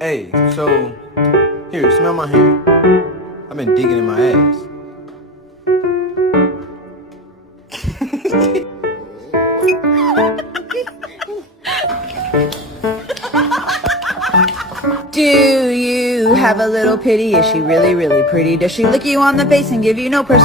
Hey, so, here, smell my hand. I've been digging in my ass. Do you have a little pity? Is she really, really pretty? Does she lick you on the face and give you no